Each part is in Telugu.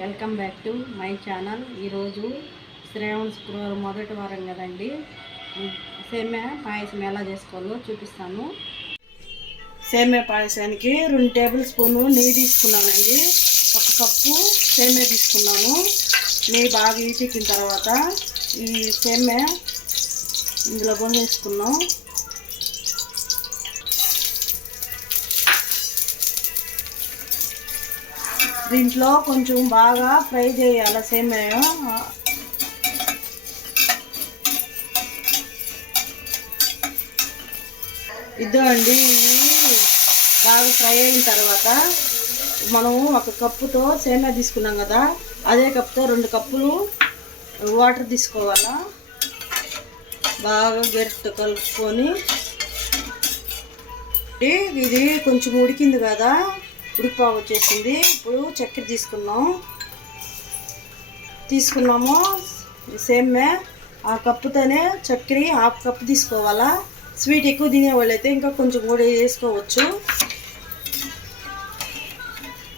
Welcome back to my channel. ఈరోజు శ్రావణ శుక్రవారం మొదటి వారం కదండి. సేమియా పాయసం ఎలా చేసుకోవాలో చూపిస్తాను. సేమియా పాయసానికి 2 టేబుల్ స్పూన్లు నెయ్యి తీసుకున్నానండి. 1 కప్పు సేమియా తీసుకున్నాను. నెయ్యి బాగా ఈటికిన తర్వాత ఈ సేమియా ఇందులో వేసుకున్నాం. దీంట్లో కొంచెం బాగా ఫ్రై చేయాలి సేమియా. ఇదో అండి, ఇవి బాగా ఫ్రై అయిన తర్వాత మనం 1 కప్పుతో సేమియా తీసుకున్నాం కదా, అదే కప్పుతో 2 కప్పులు వాటర్ తీసుకోవాలా. బాగా గరిటెతో కలుపుకొని ఇది కొంచెం ఉడికింది కదా, ఉడికిపావు వచ్చేసింది. ఇప్పుడు చక్కెర తీసుకున్నాము. సేమియా ఆ కప్పుతోనే చక్కెర 1/2 కప్పు తీసుకోవాలా. స్వీట్ ఎక్కువ తినేవాళ్ళు అయితే ఇంకా కొంచెం కూడా వేసుకోవచ్చు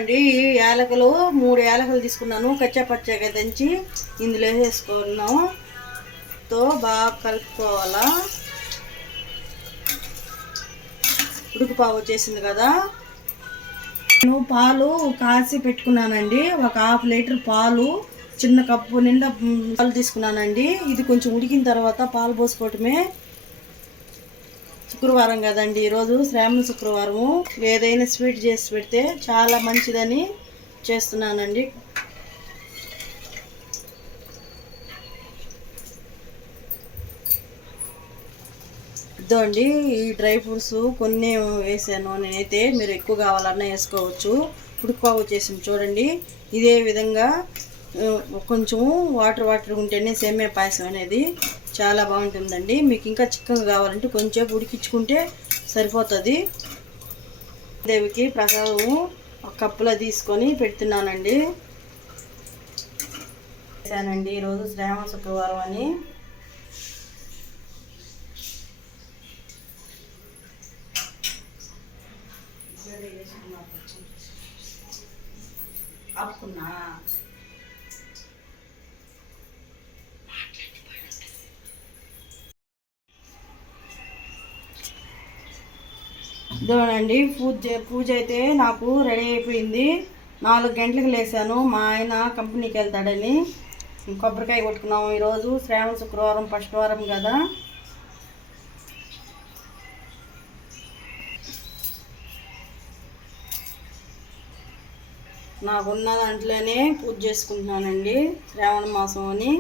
అండి. యాలకులు 3 యాలకులు తీసుకున్నాను, కచ్చాపచ్చాగా దంచి ఇందులో వేసుకున్నాము. బాగా కలుపుకోవాలా. ఉడికిపావు వచ్చేసింది కదా, నేను పాలు కాసి పెట్టుకున్నానండి. 1/2 లీటర్ పాలు, చిన్న కప్పు నిండా పాలు తీసుకున్నానండి. ఇది కొంచెం ఉడికిన తర్వాత పాలు పోసుకోవటమే. శుక్రవారం కదండి, ఈరోజు శ్రావణ శుక్రవారము. ఏదైనా స్వీట్ చేసి పెడితే చాలా మంచిదని చేస్తున్నానండి. ఇదో అండి, ఈ డ్రై ఫ్రూట్స్ కొన్ని వేసాను నేనైతే, మీరు ఎక్కువ కావాలన్నా వేసుకోవచ్చు. ఉడికిపావు వచ్చేసింది చూడండి. ఇదే విధంగా కొంచెం వాటర్ ఉంటేనే సేమియా పాయసం అనేది చాలా బాగుంటుందండి. మీకు ఇంకా చిక్కగా కావాలంటే కొంచెం ఉడికించుకుంటే సరిపోతుంది. దేవికి ప్రసాదం 1 కప్పులో తీసుకొని పెడుతున్నానండి. వేసానండి ఈరోజు శ్రావణ శుక్రవారం అని. ఆపుకున్నా ఇదేనండి, పూజ అయితే నాకు రెడీ అయిపోయింది. 4 గంటలకు లేసాను. మా ఆయన కంపెనీకి వెళ్తాడని కొబ్బరికాయ కొట్టుకున్నాము. ఈరోజు శ్రావణ శుక్రవారం ఫస్ట్ వారం కదా. నాకున్న దాంట్లోనే పూజ చేసుకుంటున్నానండి శ్రావణ మాసం అని.